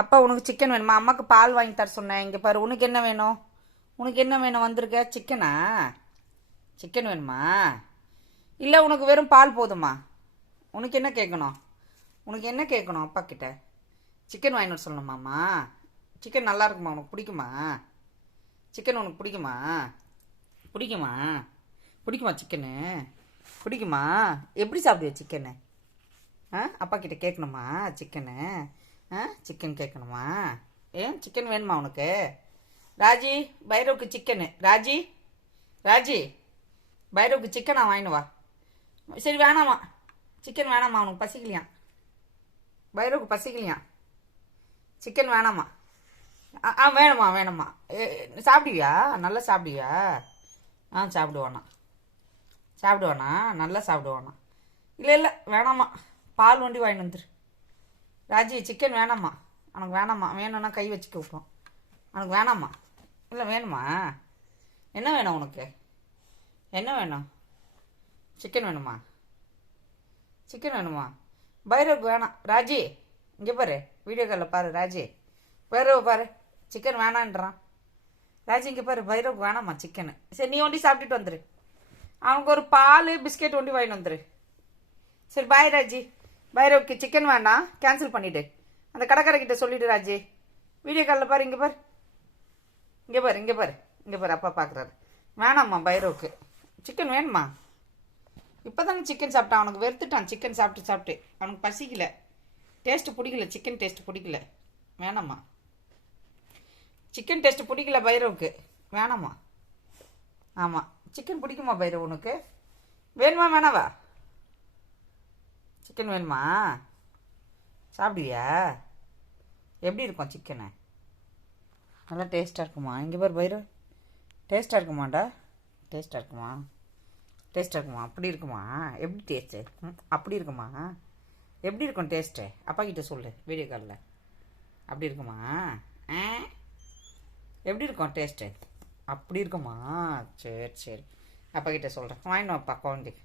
அப்பா உனக்கு சிக்கன் வேணுமா? அம்மாவுக்கு பால் வாங்கி தர சொன்னேன். இங்கே பாரு, உனக்கு என்ன வேணும்? உனக்கு என்ன வேணும்? வந்திருக்க சிக்கனா? சிக்கன் வேணுமா? இல்லை உனக்கு வெறும் பால் போதுமா? உனக்கு என்ன கேட்கணும்? உனக்கு என்ன கேட்கணும் அப்பா கிட்ட? சிக்கன் வாங்கிட்டு வர சொல்லணுமாம்மா? சிக்கன் நல்லா இருக்குமா? உனக்கு பிடிக்குமா? சிக்கன் உனக்கு பிடிக்குமா? பிடிக்குமா? பிடிக்குமா சிக்கனு? பிடிக்குமா? எப்படி சாப்பிடுவ சிக்கனு? அப்பா கிட்ட கேட்கணுமா சிக்கனு? சிக்கன் கேட்கணுமா? ஏன் சிக்கன் வேணுமா உனக்கு? ராஜி, பைரவுக்கு சிக்கனு. ராஜி, ராஜி, பைரவுக்கு சிக்கனா வாங்கினு வா. சரி வேணாமா, சிக்கன் வேணாமா, உனக்கு பசிக்கலையா? பைரவுக்கு பசிக்கலையா? சிக்கன் வேணாமா? வேணுமா வேணுமா? சாப்பிடுவியா? நல்லா சாப்பிடுவியா? சாப்பிடுவானா? சாப்பிடுவானா? நல்லா சாப்பிடுவானா? இல்லை இல்லை வேணாமா, பால் வண்டி வாங்கிட்டு வந்துரு. ராஜி, சிக்கன் வேணாம்மா. உனக்கு வேணாம்மா. வேணும்னா கை வச்சுக்க விட்றோம். உனக்கு வேணாம்மா. இல்லை வேணுமா? என்ன வேணும் உனக்கு? என்ன வேணும்? சிக்கன் வேணுமா? சிக்கன் வேணுமா? பைரவுக்கு வேணாம். ராஜி, இங்கே பாரு, வீடியோ காலில் பாரு. ராஜி, பைரவ் பாரு, சிக்கன் வேணான்றான். ராஜி இங்கே பாரு, பைரவுக்கு வேணாம்மா சிக்கனு. சரி நீ ஒண்டி சாப்பிட்டுட்டு வந்துரு. அவனுக்கு ஒரு பால் பிஸ்கெட் ஒண்டி வாங்கிட்டு வந்துரு. சரி பாய் ராஜி. பைரவுக்கு சிக்கன் வேண்டாம், கேன்சல் பண்ணிவிடு. அந்த கடைக்காரர்கிட்ட சொல்லிவிடு ராஜி. வீடியோ காலில் பாரு, இங்கே பாரு, இங்கே பாரு, இங்கே பாரு, இங்கே பாரு, அப்பா பார்க்குறாரு. வேணாம்மா பைரவுக்கு சிக்கன் வேணுமா? இப்போ தானே சிக்கன் சாப்பிட்டான், அவனுக்கு வெறுத்துட்டான். சிக்கன் சாப்பிட்டு சாப்பிட்டு அவனுக்கு பசிக்கல, டேஸ்ட்டு பிடிக்கல, சிக்கன் டேஸ்ட்டு பிடிக்கல. வேணாம்மா, சிக்கன் டேஸ்ட்டு பிடிக்கல பைரவுக்கு. வேணாம்மா. ஆமாம், சிக்கன் பிடிக்குமா பைரவ் உனக்கு? வேணுமா வேணாவா? சிக்கன் வேணுமா? சாப்பிடுவியா? எப்படி இருக்கும் சிக்கனு? நல்லா டேஸ்ட்டாக இருக்குமா? இங்கே பாரு பைரவ், டேஸ்ட்டாக இருக்குமாடா? டேஸ்ட்டாக இருக்குமா? டேஸ்ட்டாக இருக்குமா? அப்படி இருக்குமா? எப்படி டேஸ்ட்டு? அப்படி இருக்குமா? எப்படி இருக்கும் டேஸ்ட்டு? அப்பா கிட்ட சொல்லு வீடியோ காலில். அப்படி இருக்குமா? எப்படி இருக்கும் டேஸ்ட்டு? அப்படி இருக்குமா? சரி சரி, அப்பா கிட்ட சொல்கிறேன். வாங்கினோம் அப்பா குழந்தைக்கு.